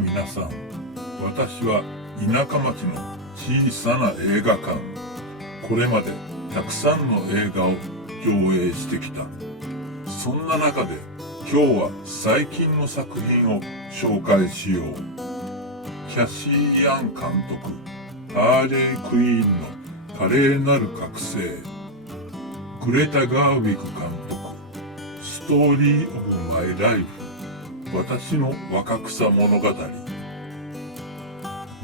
皆さん、私は田舎町の小さな映画館、これまでたくさんの映画を上映してきた。そんな中で今日は最近の作品を紹介しよう。キャシー・アン監督、ハーレー・クイーンの華麗なる覚醒、グレタ・ガーウィグ監督、ストーリー・オブ・マイ・ライフ、私の若草物語、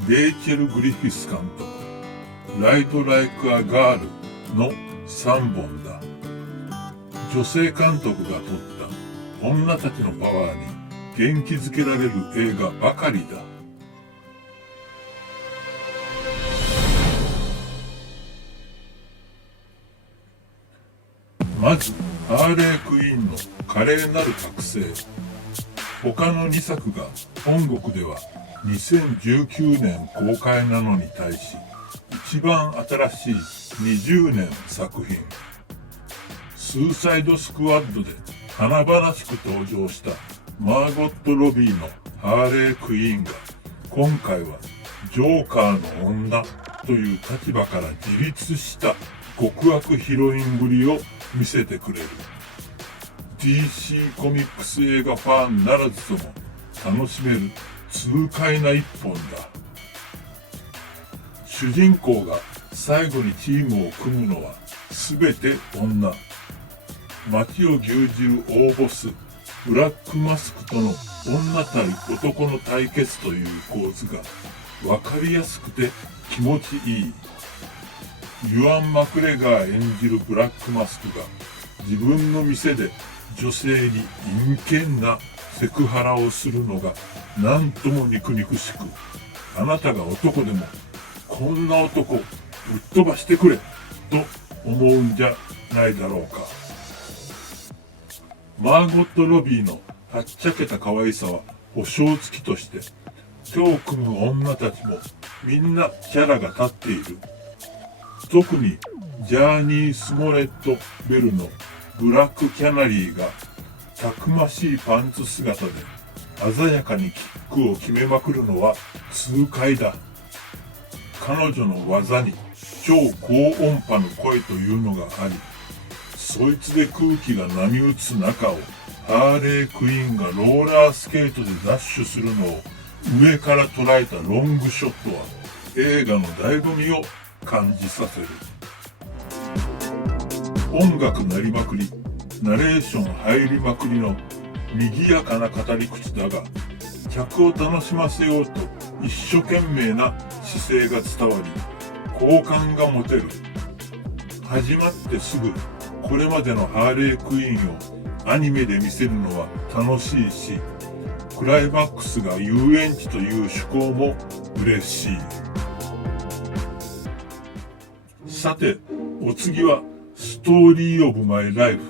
レイチェル・グリフィス監督、ライト・ライク・ア・ガールの3本だ。女性監督が撮った女たちのパワーに元気づけられる映画ばかりだ。まず、ハーレー・クイーンの華麗なる覚醒。他の2作が本国では2019年公開なのに対し、一番新しい20年作品。スーサイドスクワッドで華々しく登場したマーゴット・ロビーのハーレー・クイーンが、今回はジョーカーの女という立場から自立した極悪ヒロインぶりを見せてくれる。DC コミックス映画ファンならずとも楽しめる痛快な一本だ。主人公が最後にチームを組むのは全て女。街を牛耳る大ボス、ブラックマスクとの女対男の対決という構図がわかりやすくて気持ちいい。ユアン・マクレガー演じるブラックマスクが自分の店で女性に陰険なセクハラをするのがなんとも肉々しく、あなたが男でもこんな男ぶっ飛ばしてくれと思うんじゃないだろうか。マーゴット・ロビーのはっちゃけた可愛さは保証付きとして、手を組む女たちもみんなキャラが立っている。特にジャーニー・スモレット・ベルのブラック・キャナリーがたくましいパンツ姿で鮮やかにキックを決めまくるのは痛快だ。彼女の技に超高音波の声というのがあり、そいつで空気が波打つ中をハーレー・クイーンがローラースケートでダッシュするのを上から捉えたロングショットは映画の醍醐味を感じさせる。音楽鳴りまくり、ナレーション入りまくりの賑やかな語り口だが、客を楽しませようと一生懸命な姿勢が伝わり、好感が持てる。始まってすぐこれまでのハーレークイーンをアニメで見せるのは楽しいし、クライマックスが遊園地という趣向も嬉しい。さて、お次はストーリーオブマイライフ、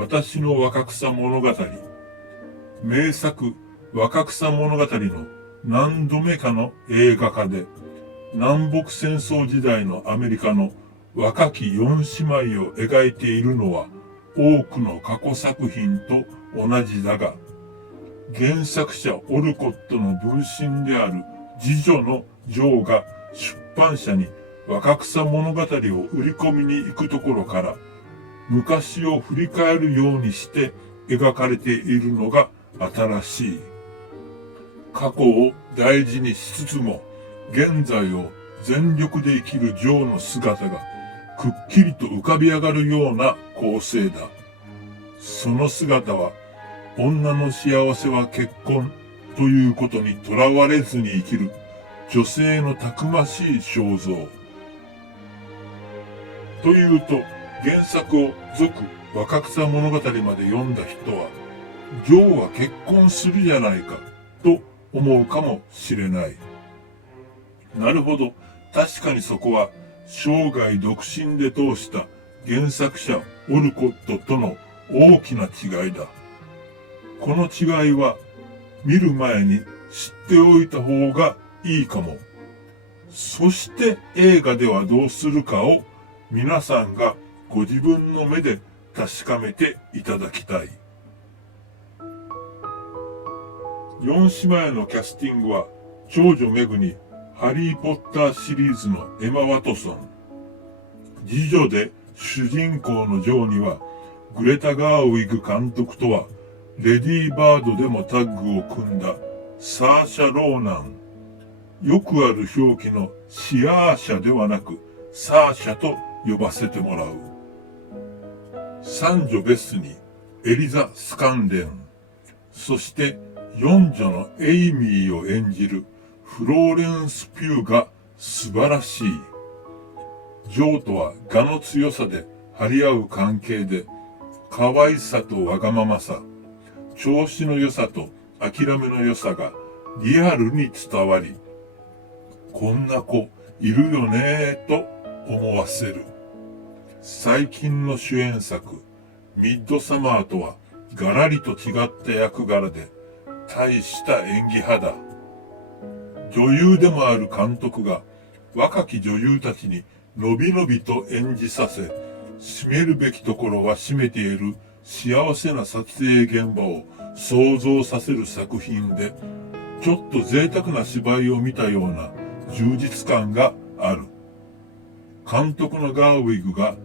私の若草物語。名作若草物語の何度目かの映画化で、南北戦争時代のアメリカの若き4姉妹を描いているのは多くの過去作品と同じだが、原作者オルコットの分身である次女のジョーが出版社に若草物語を売り込みに行くところから、昔を振り返るようにして描かれているのが新しい。過去を大事にしつつも、現在を全力で生きるジョーの姿がくっきりと浮かび上がるような構成だ。その姿は、女の幸せは結婚ということにとらわれずに生きる女性のたくましい肖像。というと、原作を続若草物語まで読んだ人は、ジョーは結婚するじゃないかと思うかもしれない。なるほど、確かにそこは生涯独身で通した原作者オルコットとの大きな違いだ。この違いは見る前に知っておいた方がいいかも。そして映画ではどうするかを皆さんがご自分の目で確かめていただきたい。4姉妹のキャスティングは、長女メグにハリーポッターシリーズのエマ・ワトソン、次女で主人公のジョーには、グレタ・ガーウィグ監督とは、レディー・バードでもタッグを組んだサーシャ・ローナン。よくある表記のシアーシャではなく、サーシャと呼ばせてもらう。三女ベスにエリザ・スカンレン。そして四女のエイミーを演じるフローレンス・ピューが素晴らしい。ジョーとは我の強さで張り合う関係で、可愛さとわがままさ、調子の良さと諦めの良さがリアルに伝わり、こんな子いるよねと思わせる。最近の主演作、ミッドサマーとはガラリと違った役柄で、大した演技派だ。女優でもある監督が若き女優たちにのびのびと演じさせ、締めるべきところは締めている幸せな撮影現場を想像させる作品で、ちょっと贅沢な芝居を見たような充実感がある。監督のガーウィグが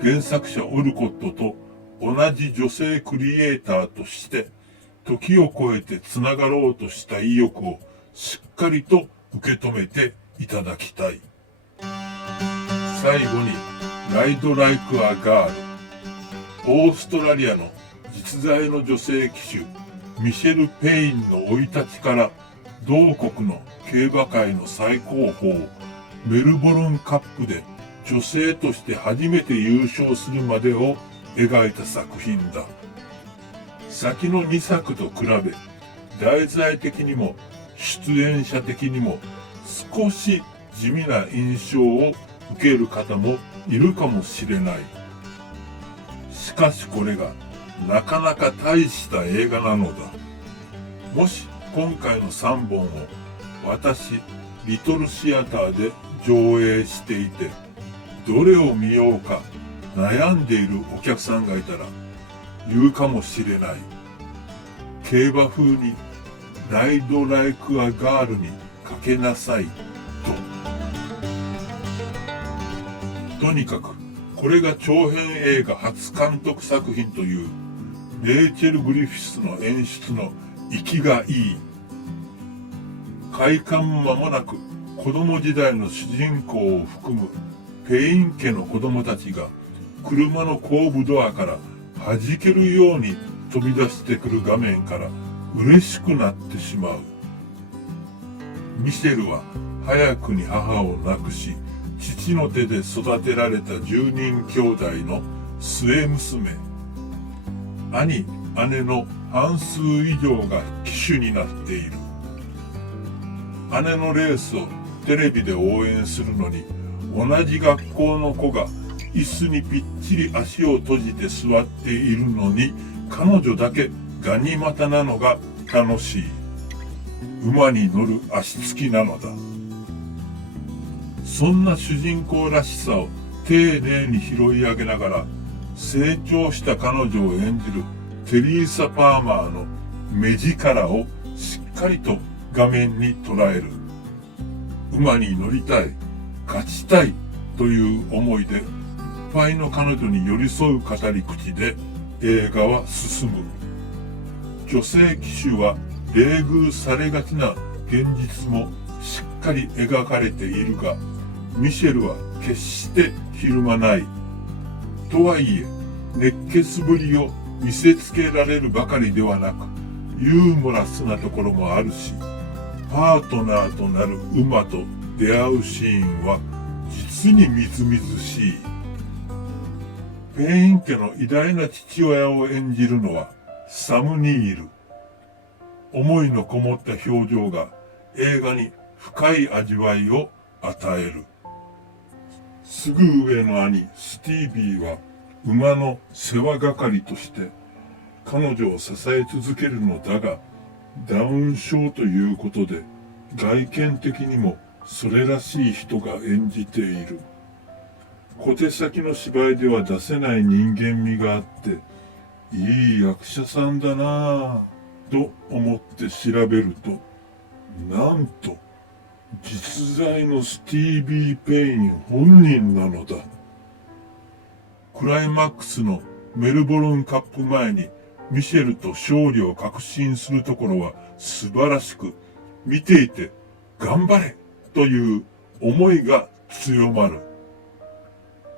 原作者オルコットと同じ女性クリエイターとして時を超えてつながろうとした意欲をしっかりと受け止めていただきたい。最後にライド・ライク・ア・ガール。オーストラリアの実在の女性騎手ミシェル・ペインの生い立ちから同国の競馬界の最高峰メルボルンカップで女性として初めて優勝するまでを描いた作品だ。先の2作と比べ、題材的にも出演者的にも少し地味な印象を受ける方もいるかもしれない。しかしこれがなかなか大した映画なのだ。もし今回の3本を私、リトルシアターで上映していて、どれを見ようか悩んでいるお客さんがいたら言うかもしれない。競馬風にライド・ライク・ア・ガールにかけなさいと。とにかくこれが長編映画初監督作品というレイチェル・グリフィスの演出の息がいい。開館間もなく子供時代の主人公を含むペイン家の子供たちが車の後部ドアから弾けるように飛び出してくる画面から嬉しくなってしまう。ミシェルは早くに母を亡くし、父の手で育てられた10人兄弟の末娘。兄、姉の半数以上が騎手になっている。姉のレースをテレビで応援するのに、同じ学校の子が椅子にぴっちり足を閉じて座っているのに、彼女だけガニ股なのが楽しい。馬に乗る足つきなのだ。そんな主人公らしさを丁寧に拾い上げながら、成長した彼女を演じるテリーサ・パーマーの目力をしっかりと画面に捉える。馬に乗りたい、勝ちたいという思いでいっぱいの彼女に寄り添う語り口で映画は進む。女性騎手は冷遇されがちな現実もしっかり描かれているが、ミシェルは決してひるまない。とはいえ、熱血ぶりを見せつけられるばかりではなく、ユーモラスなところもあるし、パートナーとなる馬と出会うシーンは実にみずみずしい。ペイン家の偉大な父親を演じるのはサム・ニール。思いのこもった表情が映画に深い味わいを与える。すぐ上の兄スティービーは馬の世話係として彼女を支え続けるのだが、ダウン症ということで外見的にもそれらしい人が演じている。小手先の芝居では出せない人間味があって、いい役者さんだなぁ。と思って調べると、なんと実在のスティービー・ペイン本人なのだ。クライマックスのメルボルンカップ前にミシェルと勝利を確信するところは素晴らしく、見ていて頑張れという思いが強まる。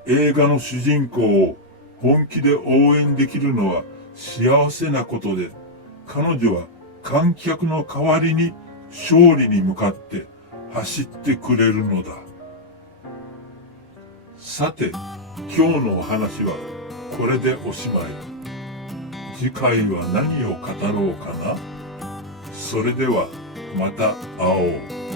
映画の主人公を本気で応援できるのは幸せなことで、彼女は観客の代わりに勝利に向かって走ってくれるのだ。さて、今日のお話はこれでおしまい。次回は何を語ろうかな。それではまた会おう。